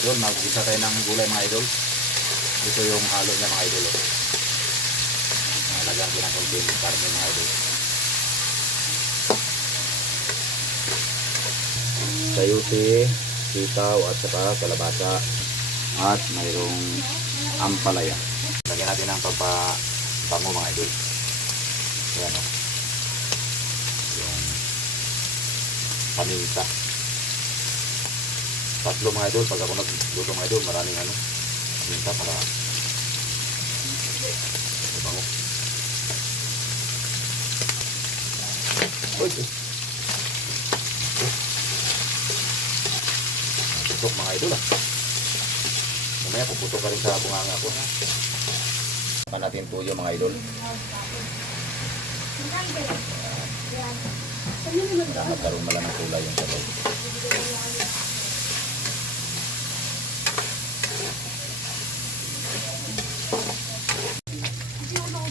idol. Mag-isa tayo ng gulay mga idol. Ito yung halo niya mga idol. Oh. Nalagyan ko ng konting karne mga idol. Sayuti, sitaw at saka kalabasa at mayroong ampalaya. Lagyan natin ng pampabango mga idol. Ayan o. Yung paminta. Tatlo mga idol. Pag ako nagluto mga idol, maraming ano. Paminta para bango. Uy, uy. Putok mga idol ah. Mamaya puputok ka rin sa bunganga ko. Pa natin tuyo mga idol. Para magkaroon mala ng kulay yung sabaw.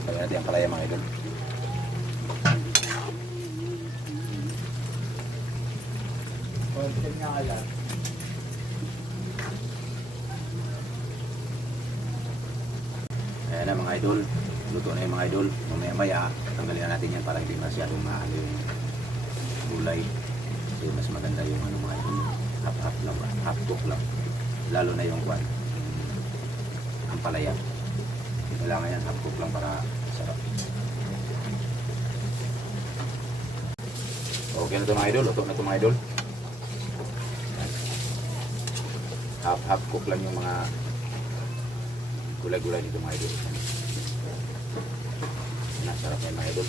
Kaya natin ang palaya mga idol. Konti nga lang. Ayan na mga idol. Luto na yung mga idol. Mamaya maya, tanggalin na natin yan para hindi masyadong mahalo yung gulay. Kasi mas maganda yung ano mga idol. Half-half lang. Lalo na yung kwan. Ang palaya. Kailangan yan half cook lang para sarap. Okay na ito mga idol. Luto na ito mga idol. Half-half cook lang yung mga gulay-gulay dito mga idol. Nasarap yan mga idol.